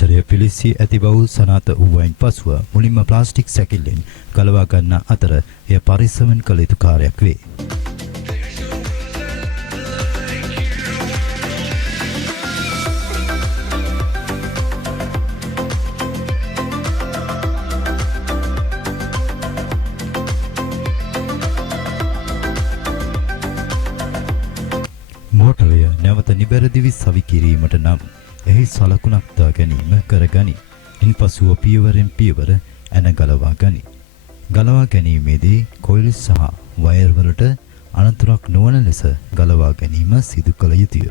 ආමචරය පිලිස්සී ඇති බව සනාත වූවයින් පසුව මුලින්ම ප්ලාස්ටික් සැකිල්ලෙන් ගලවා ගන්න අතර එය පරිස්සමෙන් කළ යුතු කාර්යයක් වේ. මෝටරය නැවත නිබැරදිවි සවි කිරීමට නම් එහි සලකුණක් දා ගැනීම කරගනි. ඉන්පසුව පියවරෙන් පියවර ඇන ගලවා ගනි. ගලවා ගැනීමේදී කොයිල් සහ වයර් වලට අනතුරක් නොවන ලෙස ගලවා ගැනීම සිදු කළ යුතුය.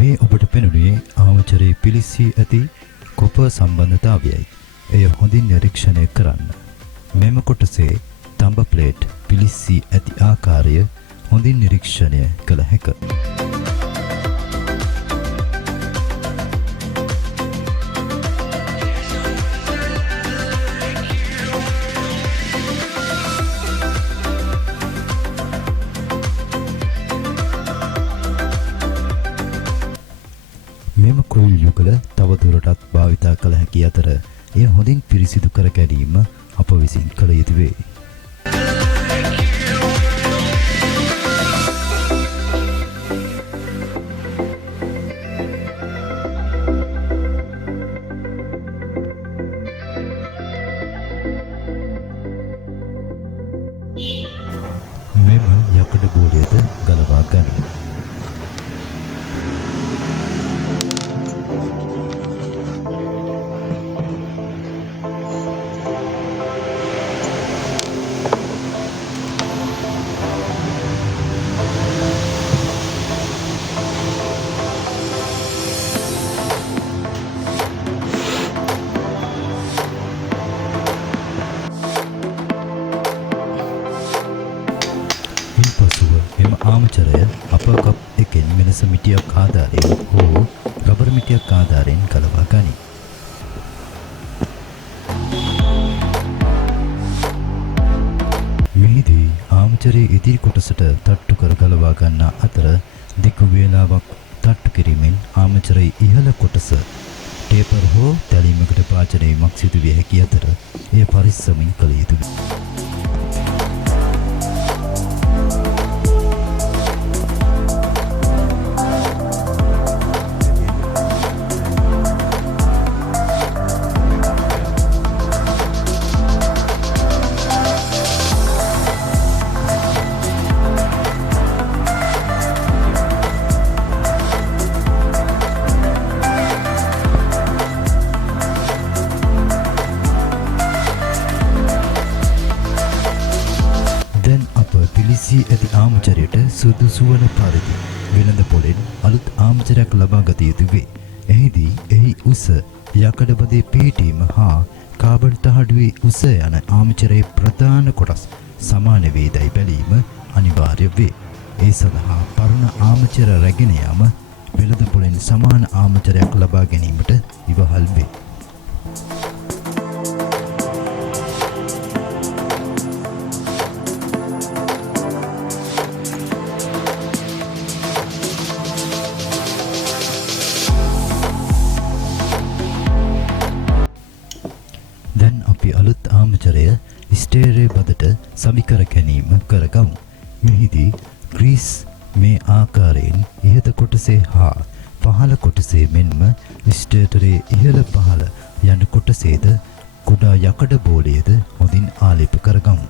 මේ ඔබට පෙනුනේ ආමචරයේ පිලිස්සී ඇති කොපර් සම්බන්ධතාවයයි. එය හොඳින් නිරීක්ෂණය කරන්න. මෙම කොටසේ තඹ ප්ලේට් පිලිස්සී ඇති ආකාරය හොඳින් නිරීක්ෂණය කළ හැකිය. මෙම කොයිල් යුගල තවදුරටත් භාවිතා කළ හැකි අතර එය හොඳින් පිරිසිදු කර ගැනීම අප විසින් කළ යුතු වේ. මෙම යකඩ බෝලයද ගලවා ගනී. මෙම ආමචරය අප කප් එකෙන් වෙනස මිටියක් ආධාරයෙන් හෝ රබර් මිටියක් ආධාරයෙන් ගලවා ගනී. මෙහිදී ආමචරයේ ඉදිරි කොටසට තට්ටු කර ගලවා ගන්නා අතර දිගු වේලාවක් තට්ටු කිරීමෙන් ආමචරයේ ඉහළ කොටස ටේපර් හෝ තැලීමකට පාචනය වීමක් සිදු විය හැකි අතර එය පරිස්සමින් කළ යුතුය. පිලිස්සී ඇති ආමචරයට සුදුසු වන පරිදි වෙළඳ පොලෙන් අලුත් ආමචරයක් ලබා ගත යුතු වේ. එහිදී එහි උස යකඩබදේ පිහිටීම හා කාබන් තහඩුවේ උස යන ආමචරයේ ප්‍රධාන කොටස් සමාන වේදයි බැලීම අනිවාර්ය වේ. ඒ සඳහා පරණ ආමචර රැගෙන යාම වෙළඳ පොලෙන් සමාන ආමචරයක් ලබා ගැනීමට ඉවහල් වේ. දැන් අපි අලුත් ආමචරය ස්ටේරේ බදට සමිකර ගැනීම කරගමු. මෙහිදී ග්‍රීස් මේ ආකාරයෙන් ඉහත කොටසේ හා පහළ කොටසේ මෙන්ම ස්ටේටරේ ඉහළ පහළ යන කොටසේද කුඩා යකඩ බෝලයේද හොඳින් ආලේප කරගමු.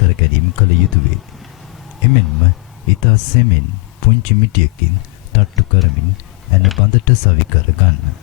කර ගැනීම කළ යුතුය වේ. එමෙන්ම ඊතා සෙමින් පුංචි මිටියකින් තට්ටු කරමින් ඇන බඳට සවි කර ගන්න.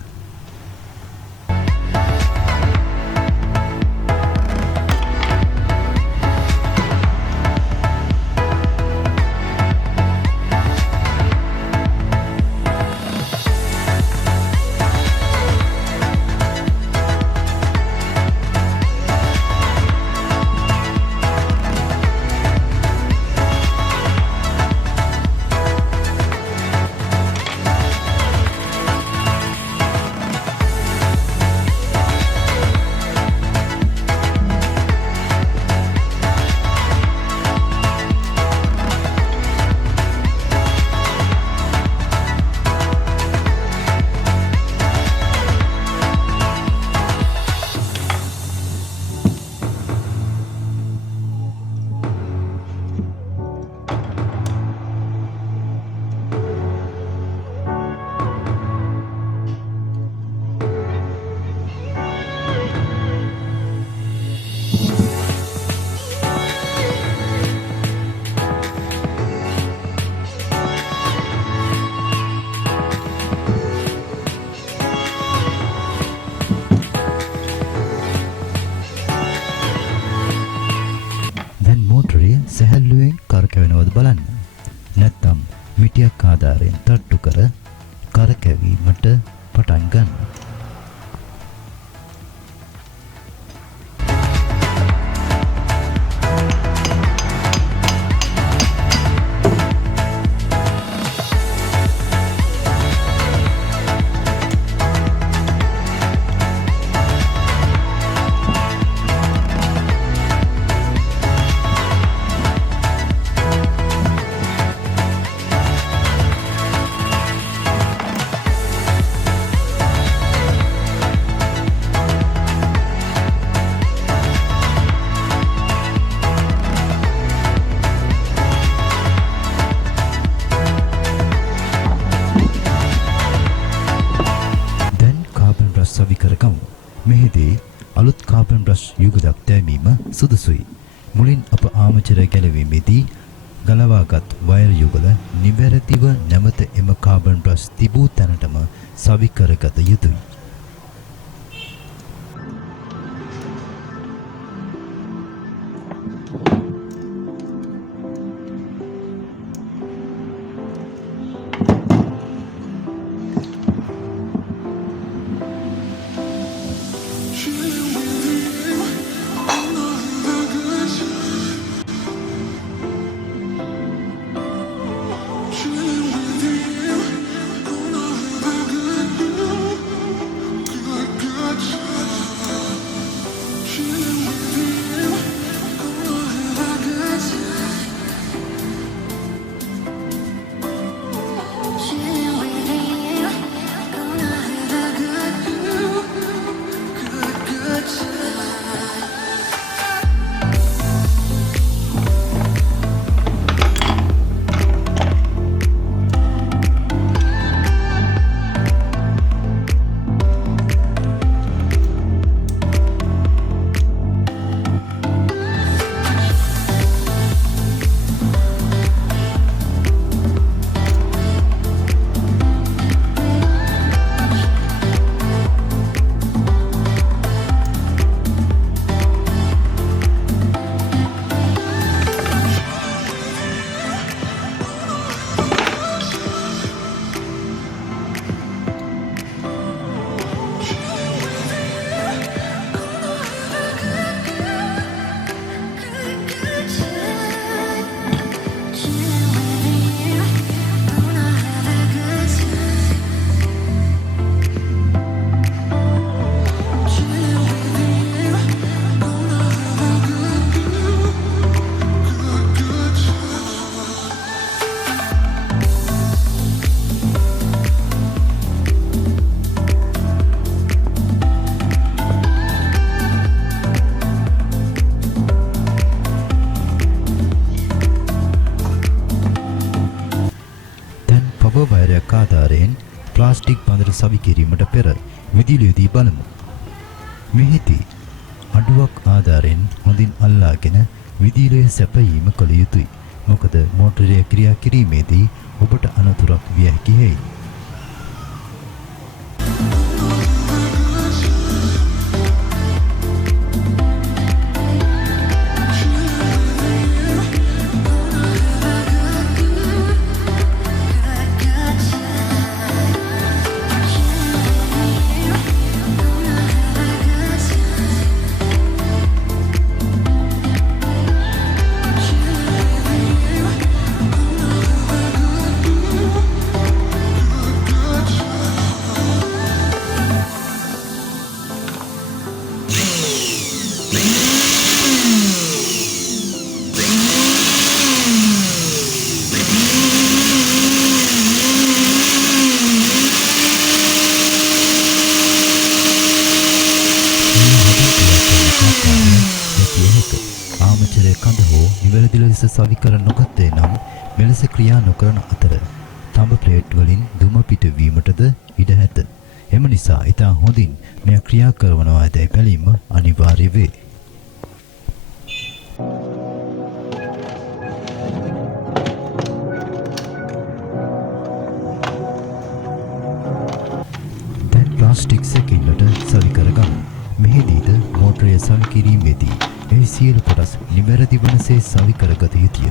සැහැල්ලුවෙන් කරකැවෙනවද බලන්න. නැත්නම් මිටියක් ආධාරයෙන් තට්ටු කර කරකැවීමට පටන් ගන්න. මෙහිදී අලුත් කාබන් බ්‍රෂ් යුගයක් දැමීම සුදුසුයි. මුලින් අප ආමචර ගැලවීමේදී ගලවාගත් වයර් යුගල නිවැරදිව නැවත එම කාබන් බ්‍රෂ් තිබූ තැනටම සවි කරගත යුතුයි. ආධාරයෙන් ප්ලාස්ටික් බඳට සවි කිරීමට පෙර විදුලියදී බලමු. මෙහිදී අඩුවක් ආධාරයෙන් හොඳින් අල්ලාගෙන විදුලිය සැපයීම කළ යුතුයි. මොකද මෝටරය ක්‍රියා කිරීමේදී ඔබට අනතුරක් විය හැකි හේයි. ආමචරය කඳ හෝ නිවැරදි ලෙස සවි කර නොගත්තේ නම් මෙලෙස ක්‍රියා නොකරන අතර තඹ ප්ලේට් වලින් දුම පිටවීමටද ඉඩ ඇත. එම නිසා ඉතා හොඳින් මෙය ක්‍රියා කරනවා ඇතැයි බැලීම අනිවාර්ය වේ. දැන් ප්ලාස්ටික් සැකිල්ලට සවි කරගමු. මෙහිදීද මෝටරය සවි කිරීමේදී එහි සියලු කොටස් නිවැරදි වනසේ සවි කරගත යුතුය.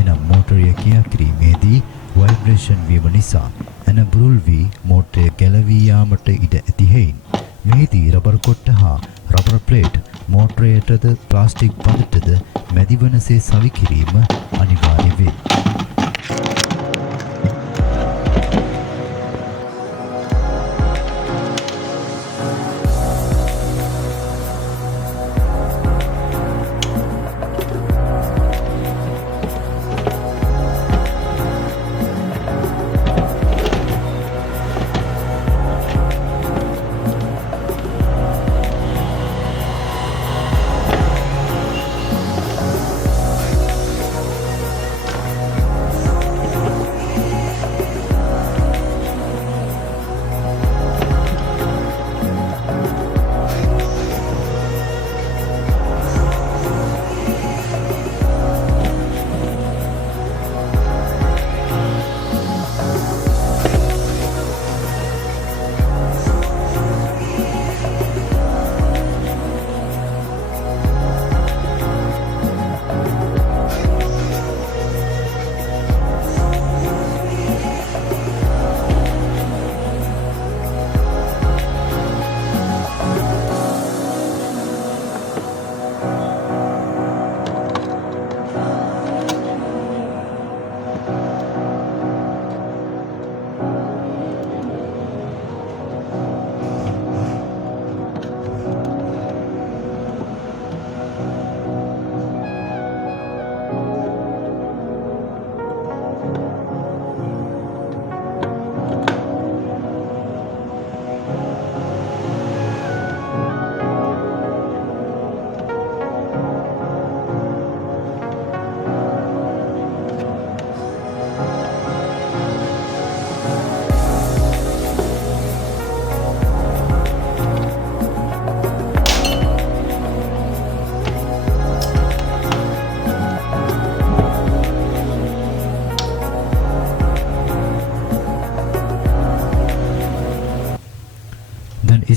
එනම් මෝටරය ක්‍රියා කිරීමේදී වයිබ්‍රේෂන් වීම නිසා එන බුරුල් වී මෝටරය ගැලවී යාමට ඉඩ ඇති හේයින් මෙහිදී රබර් කොට්ට හා රබර් ප්ලේට් මෝටරයටද ප්ලාස්ටික් බඳටද මැදි වනසේ සවි කිරීම අනිවාර්ය වේ.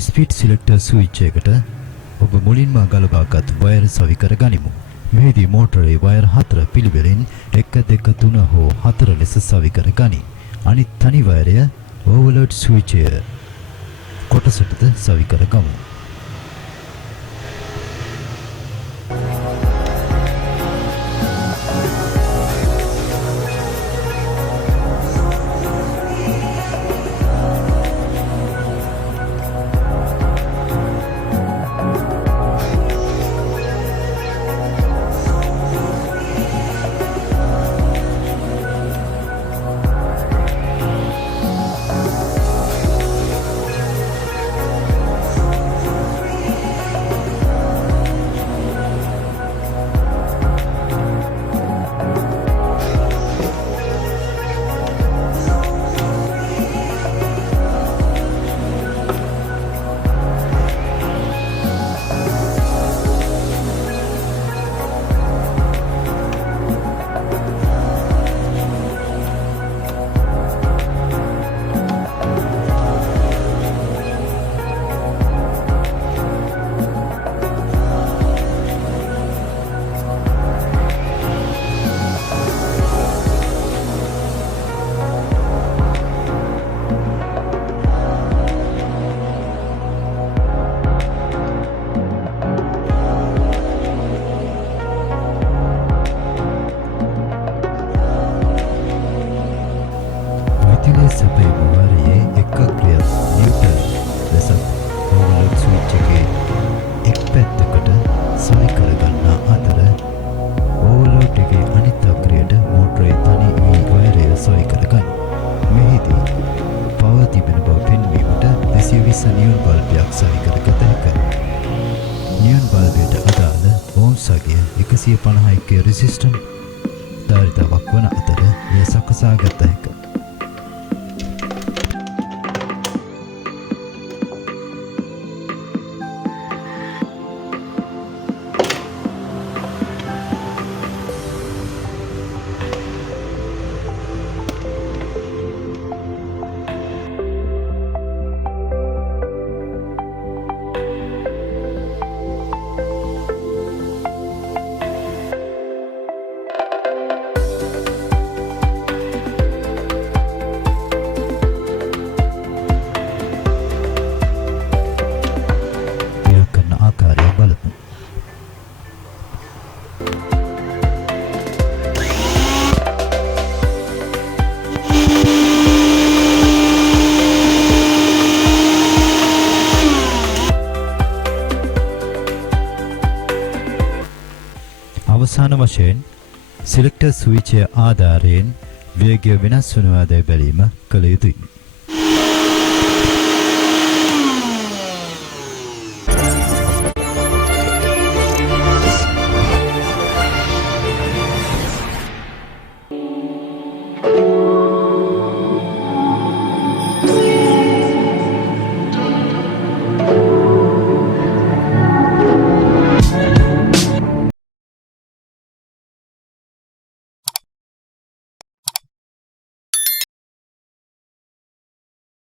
ස්පීඩ් සිලෙක්ටර් ස්විච් එකට ඔබ මුලින්ම ගලවාගත් වයර් සවි කර ගනිමු. මෙහිදී මෝටරේ වයර් 4 පිළිවෙලින් 1 2 3 හෝ 4 ලෙස සවි කර ගනී. අනිත් තනි වයරය ඕවර්ලෝඩ් ස්විච් කොටසටද සවි කර ගමු. සවි කරගත හැකියි. නියොන් බල්බයට අදාළ ඕම්ස් අගය 151 රෙසිස්ටන්ට් ධාරිතාවක් වන අතර එය සකසා ගත හැකියි. අවසාන වශයෙන් සිලෙක්ටර් ස්විචය ආධාරයෙන් වේගය වෙනස් වනවාදැයි බැලීම කළ යුතුයි.